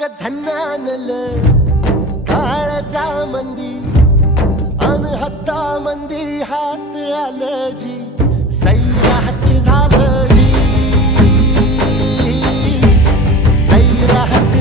ग झन्नानल काळजा मंदी अन हत्ता मंदी हात आलं जी सैराट झालं जी सैराट